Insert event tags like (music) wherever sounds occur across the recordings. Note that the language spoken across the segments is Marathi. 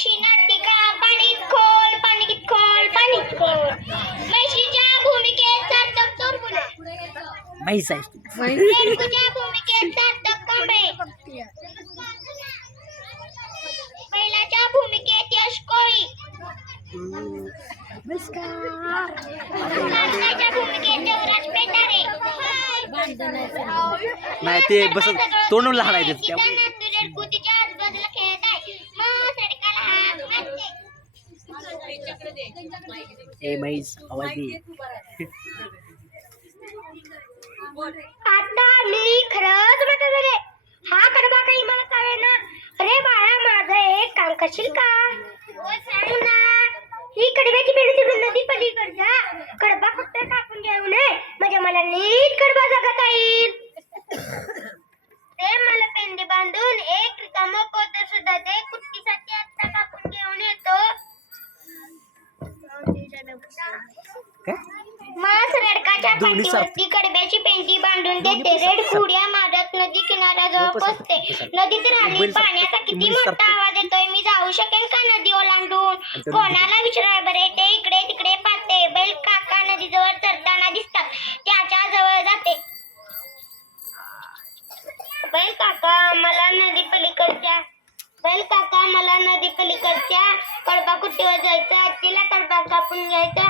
म्हैशी नाटिका पाणीत खोल पाणीत खोल पाणीत खोल. म्हैशीच्या भूमिकेत सार्थक चोरगुणा म्हैस आहेस तू रेणूच्या भूमिकेत सार्थक कांबळे बैलाच्या भूमिकेत यश कोळी. नाटकाच्या भूमिकेत देवराज पेटारे. नाही ते बस तोंड लहान आहे त्याचं ए म्हैस आवाज दे. आता मी खरंच म्हणत रे हा कडबा काही मला चालेल ना अरे बाळा माझं एक काम करशील का? हो, सांग ना. ही कडब्याची बेडी तिकडून नदी पलीकडच्या कडबा फक्त कापून घेऊ नये. म्हणजे मला नीट कडबा जगता येईल. (coughs) ते मला पेंडी बांधून एक रिकामं पोत सुद्धा ते कुट्टीसाठी आत्ता कापून पाठीवरती कडब्याची पेंटी बांधून देते. रेड खुड्या मारत नदी किनाऱ्याजवळ गप्प बसा, पोचते. नदीत सारखं- पाण्याचा किती मोठा. आवाज येतोय? मी जाऊ शकेन का नदी ओलांडून कोणाला विचाराय बरे ते इकडे तिकडे पाहते. बैल काका नदीजवळ चरताना दिसतात. त्याच्याजवळ जाते. बैल काका मला नदी पलीकडच्या. बैल काका मला नदी पलीकडच्या. कडबा कुट्टीवर जायचं? आजीला कडबा कापून घ्यायचा.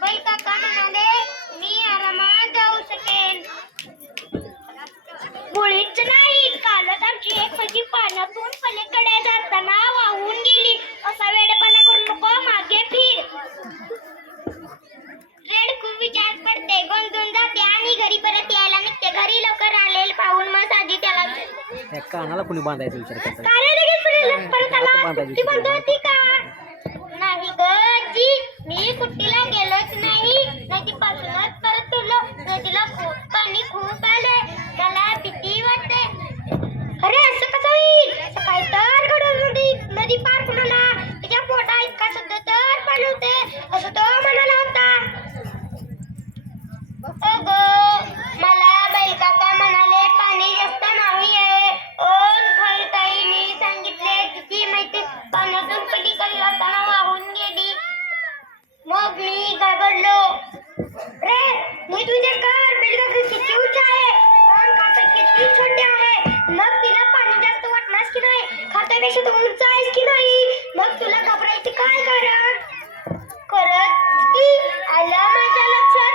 बैल काका म्हणाले मी आरामात जाऊ शकेन. मुळीच नाही. कालच आमची एक पाण्यातून पलीकडे पडते गोंधून जाते आणि घरी परत यायला निघते. घरी लवकर आलेले पाहून मग आधी त्याला त्या कानाला कुणी बांधायचा विचार करतात काय रे लगेच परत- आला. ती म्हणतो होती मी कर बैल किती उंच आहे ओन काका किती छोटे आहे मग तिला पाणी जास्त वाटणार की नाही? खात्यापेक्षा तू उंच आहेस की नाही? मग तुला घाबरायचं काय कारण? करत की आला माझ्या लक्षात.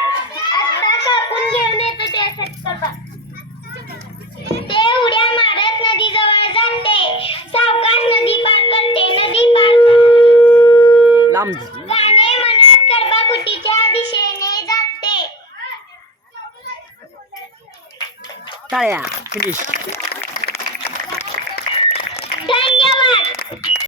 आता कापून घेऊन येतो ते त्यासाठी करता. ते उड्या मारत नदीजवळ जाते. सावकाश नदी पार करते नदी पार. लांब 大爷，给你。